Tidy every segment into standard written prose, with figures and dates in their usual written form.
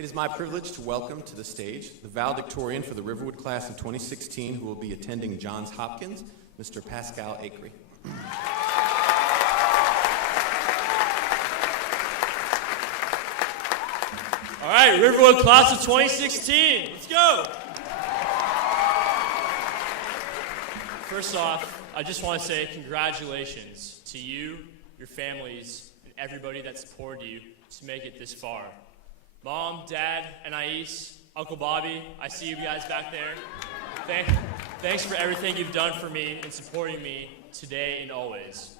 It is my privilege to welcome to the stage the valedictorian for the Riverwood class of 2016 who will be attending Johns Hopkins, Mr. Pascal Acree. All right, Riverwood class of 2016, let's go. First off, I just want to say congratulations to you, your families, and everybody that supported you to make it this far. Mom, Dad, Anais, Uncle Bobby, I see you guys back there. Thanks for everything you've done for me and supporting me today and always.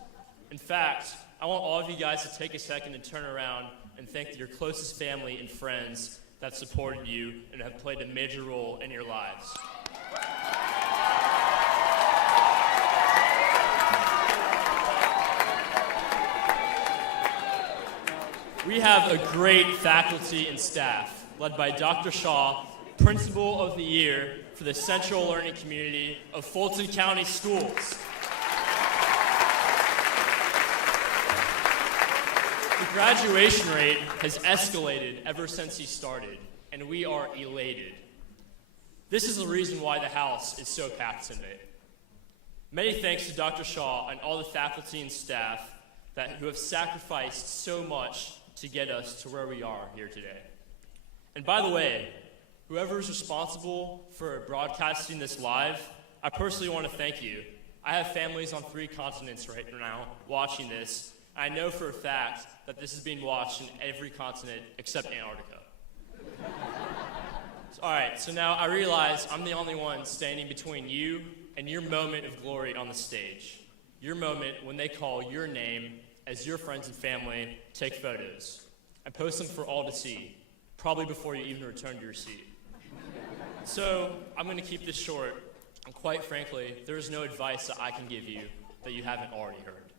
In fact, I want all of you guys to take a second and turn around and thank your closest family and friends that supported you and have played a major role in your lives. We have a great faculty and staff, led by Dr. Shaw, Principal of the Year for the Central Learning Community of Fulton County Schools. The graduation rate has escalated ever since he started, and we are elated. This is the reason why the house is so packed tonight. Many thanks to Dr. Shaw and all the faculty and staff who have sacrificed so much to get us to where we are here today. And by the way, whoever is responsible for broadcasting this live, I personally want to thank you. I have families on 3 continents right now watching this. I know for a fact that this is being watched in every continent except Antarctica. All right, so now I realize I'm the only one standing between you and your moment of glory on the stage. Your moment when they call your name as your friends and family take photos and post them for all to see, probably before you even return to your seat. So I'm going to keep this short, and quite frankly, there is no advice that I can give you that you haven't already heard.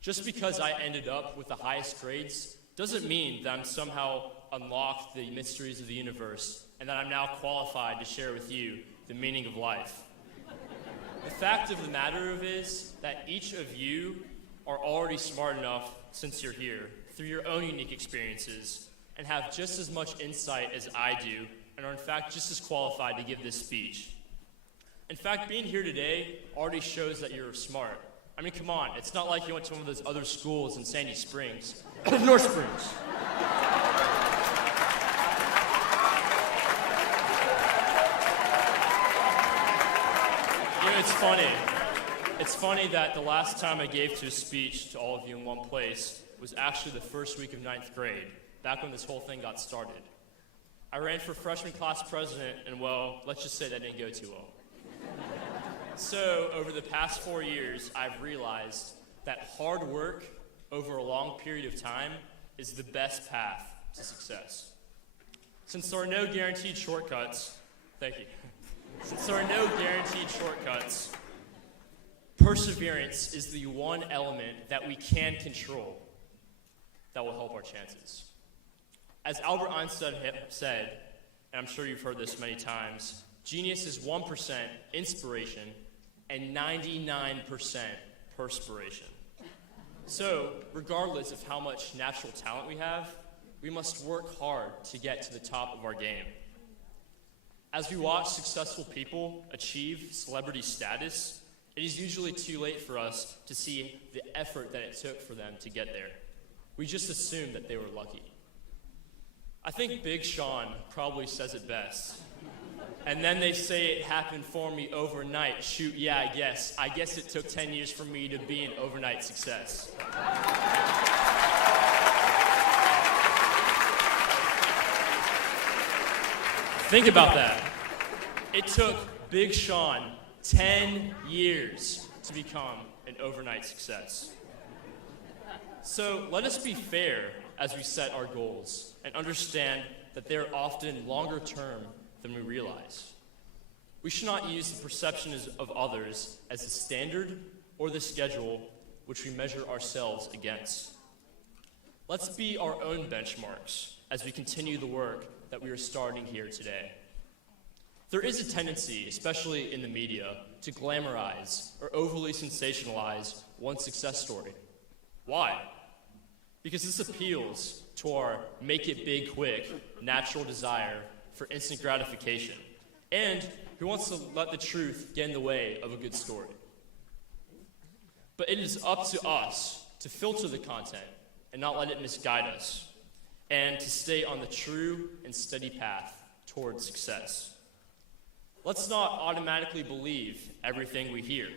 Just because I ended up with the highest grades doesn't mean that I'm somehow unlocked the mysteries of the universe and that I'm now qualified to share with you the meaning of life. The fact of the matter is that each of you are already smart enough, since you're here, through your own unique experiences, and have just as much insight as I do, and are in fact just as qualified to give this speech. In fact, being here today already shows that you're smart. I mean, come on, it's not like you went to one of those other schools in Sandy Springs. North Springs. You know, it's funny. It's funny that the last time I gave a speech to all of you in one place was actually the first week of 9th grade, back when this whole thing got started. I ran for freshman class president, and well, let's just say that didn't go too well. So, over the past 4 years, I've realized that hard work over a long period of time is the best path to success. Since there are no guaranteed shortcuts, perseverance is the one element that we can control that will help our chances. As Albert Einstein said, and I'm sure you've heard this many times, genius is 1% inspiration and 99% perspiration. So, regardless of how much natural talent we have, we must work hard to get to the top of our game. As we watch successful people achieve celebrity status, it is usually too late for us to see the effort that it took for them to get there. We just assume that they were lucky. I think Big Sean probably says it best. And then they say it happened for me overnight. Shoot, yeah, I guess. I guess it took 10 years for me to be an overnight success. Think about that. It took Big Sean 10 years to become an overnight success. So let us be fair as we set our goals and understand that they're often longer term than we realize. We should not use the perceptions of others as the standard or the schedule which we measure ourselves against. Let's be our own benchmarks as we continue the work that we are starting here today. There is a tendency, especially in the media, to glamorize or overly sensationalize one success story. Why? Because this appeals to our make it big quick natural desire for instant gratification, and who wants to let the truth get in the way of a good story. But it is up to us to filter the content and not let it misguide us, and to stay on the true and steady path towards success. Let's not automatically believe everything we hear,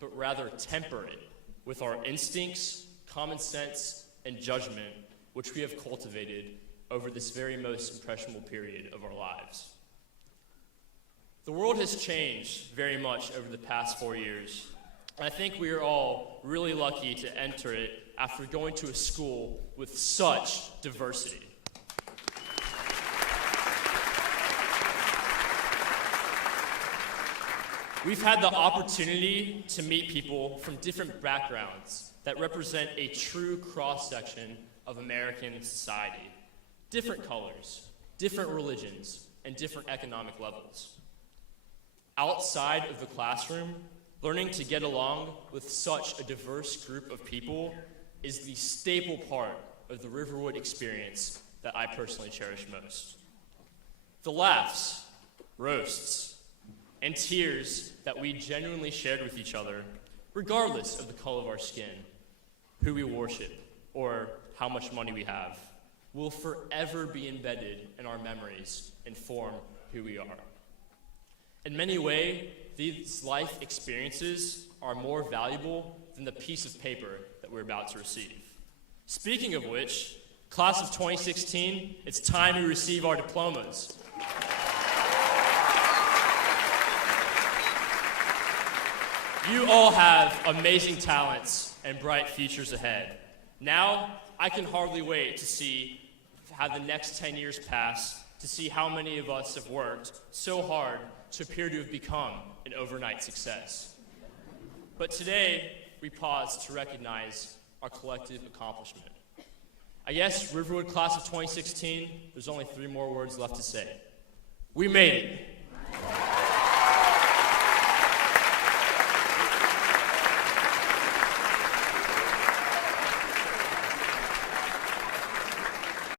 but rather temper it with our instincts, common sense, and judgment, which we have cultivated over this very most impressionable period of our lives. The world has changed very much over the past 4 years, and I think we are all really lucky to enter it after going to a school with such diversity. We've had the opportunity to meet people from different backgrounds that represent a true cross-section of American society. Different colors, different religions, and different economic levels. Outside of the classroom, learning to get along with such a diverse group of people is the staple part of the Riverwood experience that I personally cherish most. The laughs, roasts, and tears that we genuinely shared with each other, regardless of the color of our skin, who we worship, or how much money we have, will forever be embedded in our memories and form who we are. In many ways, these life experiences are more valuable than the piece of paper that we're about to receive. Speaking of which, class of 2016, it's time we receive our diplomas. You all have amazing talents and bright futures ahead. Now, I can hardly wait to see how the next 10 years pass, to see how many of us have worked so hard to appear to have become an overnight success. But today, we pause to recognize our collective accomplishment. I guess, Riverwood class of 2016, there's only 3 more words left to say. We made it.